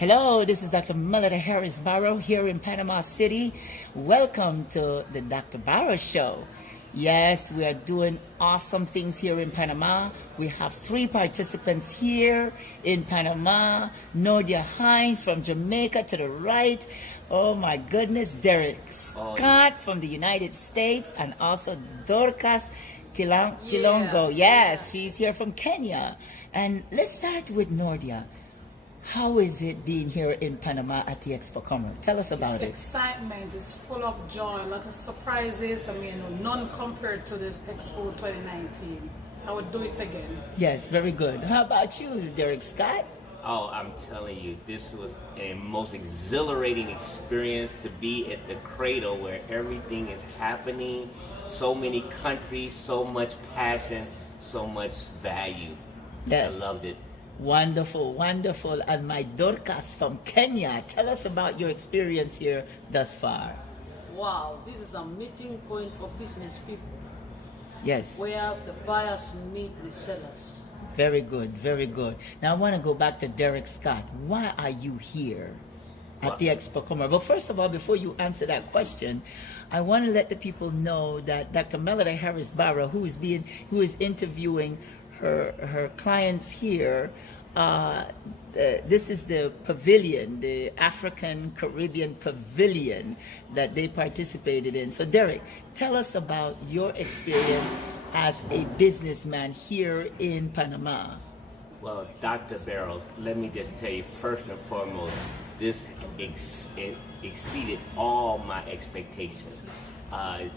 Hello, this is Dr. MELIDA Harris Barrow here in Panama City. Welcome to the Dr. Barrow Show. Yes, we are doing awesome things here in Panama. We have 3 participants here in Panama. Nordia Hines from Jamaica to the right. Oh my goodness, Derek Scott from the United States, and also Dorcas Kilongo. Yes, she's here from Kenya. And let's start with Nordia. How is it being here in Panama at the Expocomer? Tell us about it. Excitement. It's full of joy, a lot of surprises. I mean, none compared to the Expo 2019. I would do it again. Yes, very good. How about you, Derek Scott? Oh, I'm telling you, this was a most exhilarating experience to be at the cradle where everything is happening. So many countries, so much passion, so much value. Yes. I loved it. Wonderful, wonderful. And my Dorcas from Kenya, tell us about your experience here thus far. Wow, this is a meeting point for business people. Yes. Where the buyers meet the sellers. Very good, very good. Now I want to go back to Derek Scott. Why are you here at the Expocomer? But first of all, before you answer that question, I want to let the people know that Dr. MELIDA Harris Barrow, who is interviewing her clients here, this is the Pavilion, the African Caribbean Pavilion that they participated in. So Derek, tell us about your experience as a businessman here in Panama. Well, Dr. Barrows, let me just tell you, first and foremost, this exceeded all my expectations. I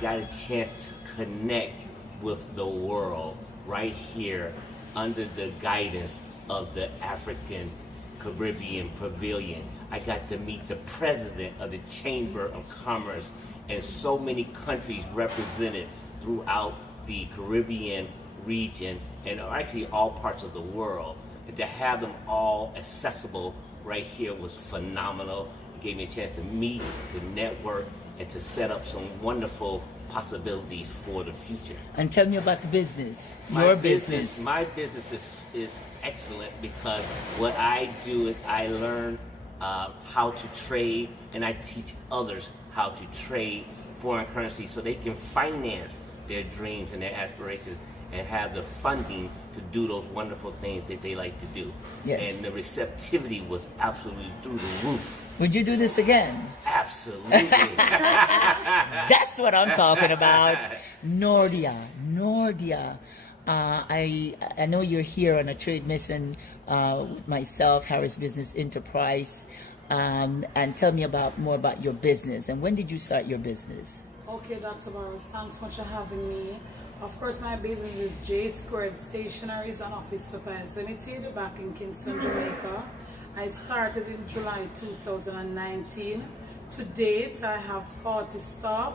got a chance to connect with the world right here under the guidance of the African Caribbean Pavilion. I got to meet the president of the Chamber of Commerce and so many countries represented throughout the Caribbean region and actually all parts of the world. And to have them all accessible right here was phenomenal. It gave me a chance to meet, to network, and to set up some wonderful possibilities for the future. And tell me about the business, your business. My business is excellent because what I do is I learn how to trade, and I teach others how to trade foreign currency so they can finance their dreams and their aspirations and have the funding to do those wonderful things that they like to do. Yes. And the receptivity was absolutely through the roof. Would you do this again? Absolutely. That's what I'm talking about. Nordia. I know you're here on a trade mission with myself, Harris Business Enterprise, and tell me more about your business. And when did you start your business? Okay, Dr. Barrows, thanks so much for having me. Of course, my business is J Squared Stationaries and Office Supplies Limited back in Kingston, Jamaica. I started in July 2019. To date, I have 40 staff.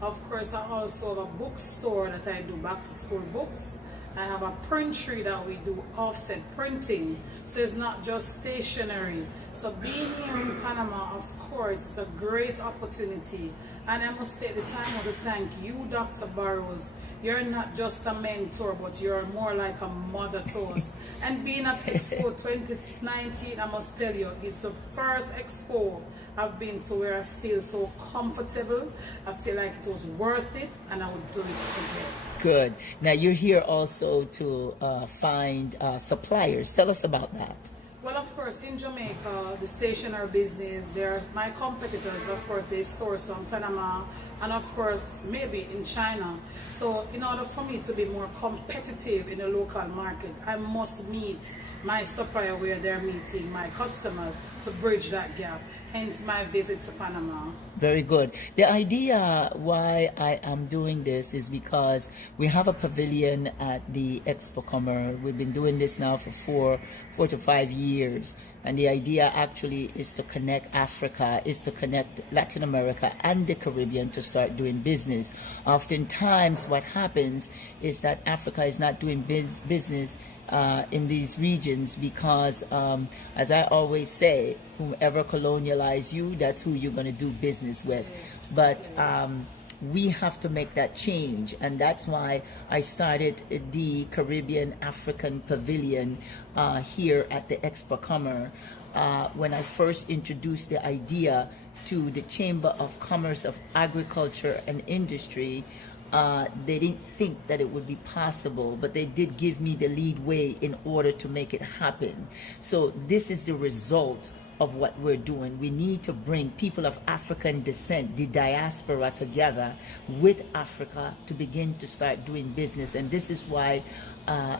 Of course, I also have a bookstore that I do back to school books. I have a printery that we do offset printing. So it's not just stationery. So being here in Panama, of course, it's a great opportunity. And I must take the time to thank you, Dr. Barrows. You're not just a mentor, but you're more like a mother to us. And being at Expo 2019, I must tell you, it's the first Expo I've been to where I feel so comfortable. I feel like it was worth it, and I would do it again. Good. Now you're here also to find suppliers. Tell us about that. Well, of course, in Jamaica, the stationery business, my competitors, of course, they source from Panama and, of course, maybe in China. So in order for me to be more competitive in the local market, I must meet my supplier where they're meeting my customers to bridge that gap. Hence my visit to Panama. Very good. The idea why I am doing this is because we have a pavilion at the Expocomer. We've been doing this now for four to 5 years. And the idea actually is to connect Africa, is to connect Latin America and the Caribbean to start doing business. Oftentimes what happens is that Africa is not doing business in these regions because, as I always say, whomever colonialized you, that's who you're going to do business with. But we have to make that change, and that's why I started the Caribbean African Pavilion here at the Expocomer. when I first introduced the idea to the Chamber of Commerce of Agriculture and Industry, they didn't think that it would be possible, but they did give me the lead way in order to make it happen. So this is the result of what we're doing. We need to bring people of African descent, the diaspora, together with Africa to begin to start doing business. And this is why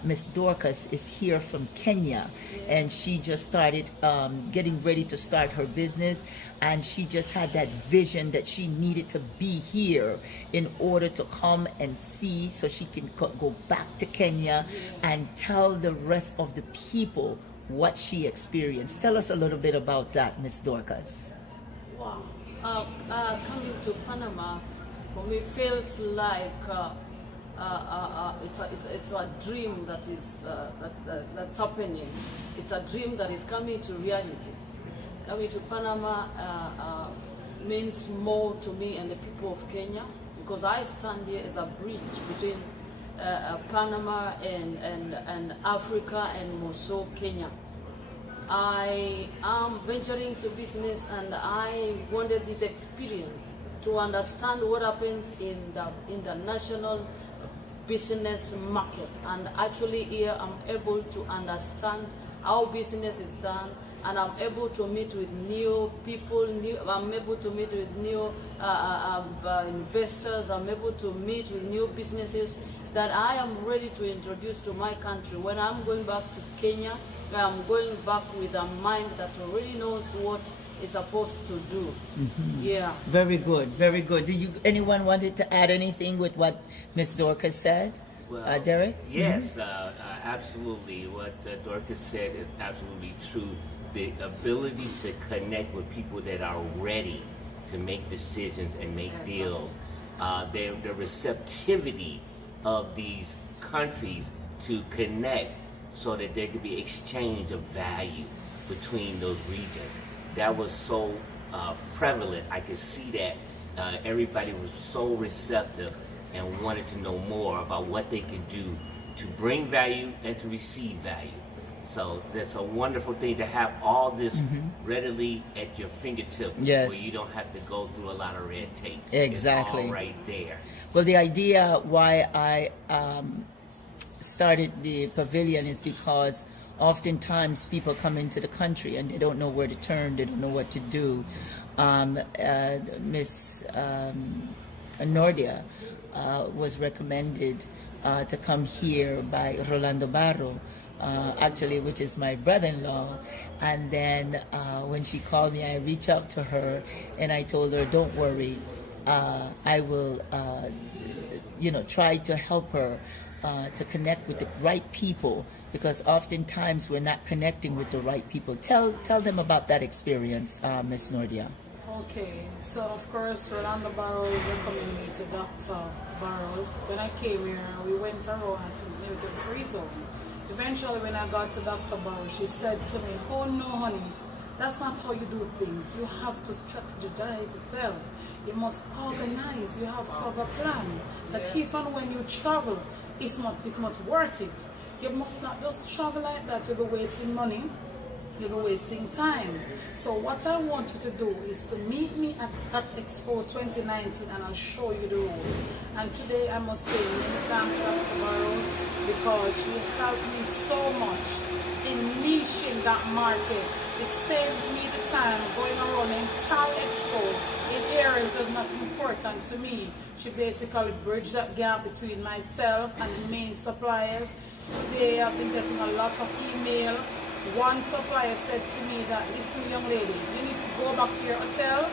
Miss Dorcas is here from Kenya, and she just started getting ready to start her business, and she just had that vision that she needed to be here in order to come and see, so she can go back to Kenya and tell the rest of the people what she experienced. Tell us a little bit about that, Miss Dorcas. Wow. Coming to Panama for me feels like it's a dream that is that's happening. It's a dream that is coming to reality. Coming to Panama means more to me and the people of Kenya, because I stand here as a bridge between Panama and Africa, and more so Kenya. I am venturing to business, and I wanted this experience to understand what happens in the international business market. And actually here I'm able to understand how business is done, and I'm able to meet with new people, I'm able to meet with new investors, I'm able to meet with new businesses that I am ready to introduce to my country. When I'm going back to Kenya, I'm going back with a mind that already knows what is supposed to do. Yeah. Very good, very good. Anyone wanted to add anything with what Miss Dorcas said? Well, Derek? Yes, absolutely. What Dorcas said is absolutely true. The ability to connect with people that are ready to make decisions and make deals. The receptivity of these countries to connect so that there could be exchange of value between those regions. That was so prevalent. I could see that everybody was so receptive and wanted to know more about what they could do to bring value and to receive value. So that's a wonderful thing to have all this readily at your fingertip, Yes. where you don't have to go through a lot of red tape. Exactly. It's all right there. Well, the idea why I started the pavilion is because oftentimes people come into the country and they don't know where to turn, they don't know what to do. Miss Nordia was recommended to come here by Rolando Barrow, actually, which is my brother-in-law. And then when she called me, I reached out to her and I told her, don't worry, I will try to help her to connect with the right people, because oftentimes we're not connecting with the right people. Tell them about that experience, Miss Nordia. Okay, so of course Rolando Barrow recommended me to Dr. Barrows. When I came here, we went around near the free zone. Eventually when I got to Dr. Barrows, she said to me, oh no honey, that's not how you do things. You have to strategize yourself. You must organize. You have to have a plan. That if and when you travel, it's not worth it. You must not just travel like that. You'll be wasting money. You'll be wasting time. So what I want you to do is to meet me at Expo 2019, and I'll show you the road. And today I must say many thanks to Dr. Barrows, because she helped me so much in niching that market. It saves me the time going around and entire Expo in areas that's not important to me. She basically bridged that gap between myself and the main suppliers. Today I've been getting a lot of email. One supplier said to me that, listen young lady, you need to go back to your hotel,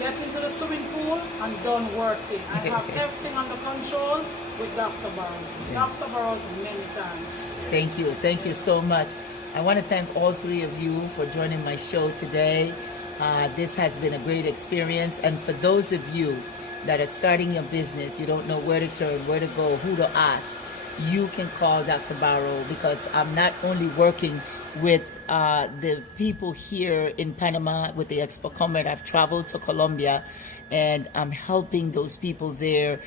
get into the swimming pool and done working. I have everything under control with Dr. Barrows. Dr. Barrows, many thanks. Thank you so much. I want to thank all three of you for joining my show today. This has been a great experience, and for those of you that are starting a business, you don't know where to turn, where to go, who to ask, you can call Dr. Barrow, because I'm not only working with the people here in Panama with the Expocomer. I've traveled to Colombia, and I'm helping those people there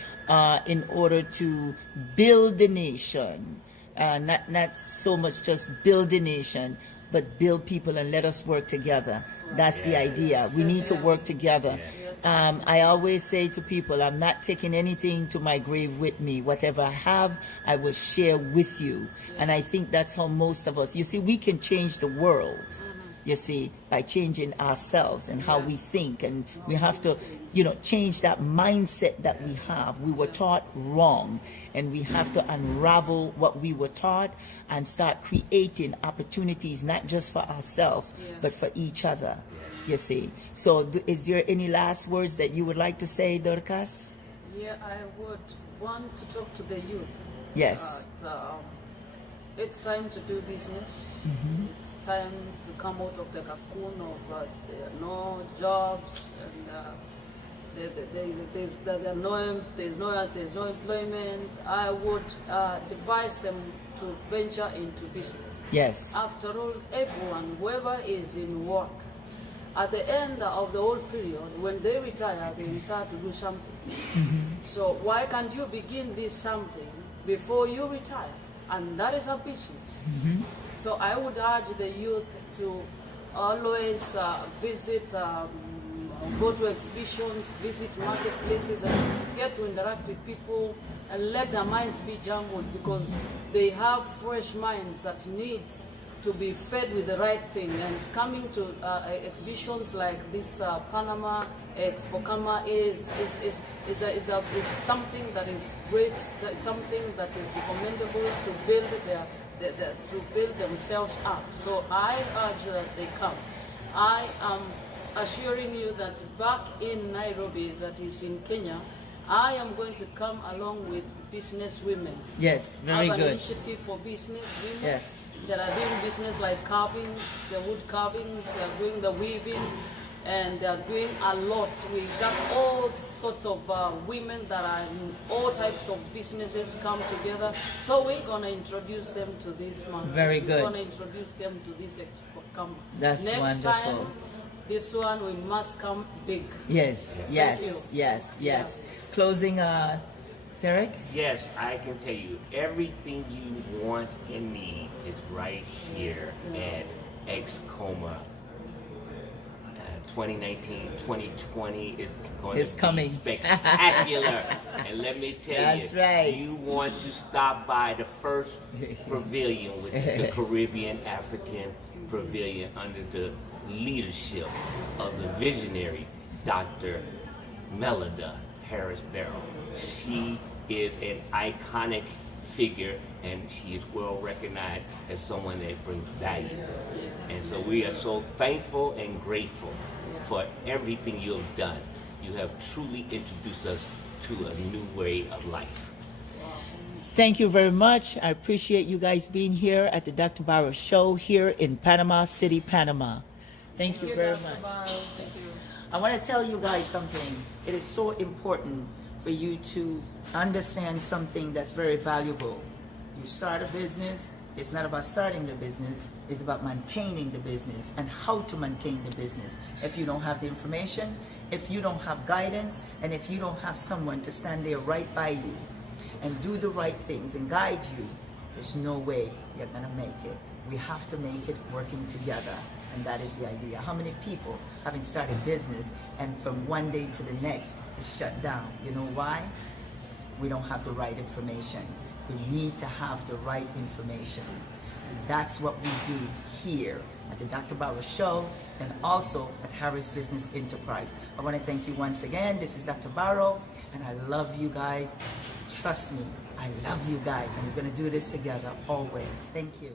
in order to build the nation. Not so much just build the nation, but build people and let us work together. That's the idea. We need to work together. I always say to people, I'm not taking anything to my grave with me. Whatever I have, I will share with you. And I think that's how most of us, you see, we can change the world, you see, by changing ourselves and how we think. And we have to, you know, change that mindset that we have. We were taught wrong, and we have to unravel what we were taught and start creating opportunities, not just for ourselves, but for each other, you see. So is there any last words that you would like to say, Dorcas? Yeah, I would want to talk to the youth. Yes. It's time to do business. It's time to come out of the cocoon of there are no jobs, and there's no employment. I would advise them to venture into business. Yes. After all, everyone, whoever is in work, at the end of the whole period, when they retire to do something. So why can't you begin this something before you retire? And that is a business. So I would urge the youth to always visit, go to exhibitions, visit marketplaces, and get to interact with people and let their minds be jumbled, because they have fresh minds that need to be fed with the right thing. And coming to exhibitions like this Panama Expocomer is something that is great, something that is recommendable to build to build themselves up. So I urge that they come. I am assuring you that back in Nairobi, that is in Kenya, I am going to come along with business women. Yes, very I have good. an initiative for business women. Yes. That are doing business like carvings, the wood carvings, they are doing the weaving, and they are doing a lot. We got all sorts of women that are in all types of businesses come together. So we're going to introduce them to this market. Very good. We're going to introduce them to this Expocomer. That's Next wonderful. time, this one, we must come big. Yes, yes, yes, yes. Closing, Derek? Yes, I can tell you, everything you want and need is right here at Expocomer. 2019, 2020 is going It's to coming. be spectacular. And let me tell That's you, right. you want to stop by the first pavilion, which is the Caribbean African Pavilion, under the leadership of the visionary Dr. MELIDA Harris-Barrow. She is an iconic figure, and she is well recognized as someone that brings value. And so we are so thankful and grateful for everything you have done. You have truly introduced us to a new way of life. Thank you very much. I appreciate you guys being here at the Dr. Barrow Show here in Panama City, Panama. Thank you very much. Thank you. I want to tell you guys something. It is so important for you to understand something that's very valuable. You start a business, it's not about starting the business, it's about maintaining the business and how to maintain the business. If you don't have the information, if you don't have guidance, and if you don't have someone to stand there right by you and do the right things and guide you, there's no way you're gonna make it. We have to make it working together, and that is the idea. How many people having started business and from one day to the next is shut down? You know why? We don't have the right information. We need to have the right information. And that's what we do here at the Dr. Barrow Show and also at Harris Business Enterprise. I want to thank you once again. This is Dr. Barrow, and I love you guys. Trust me, I love you guys, and we're going to do this together always. Thank you.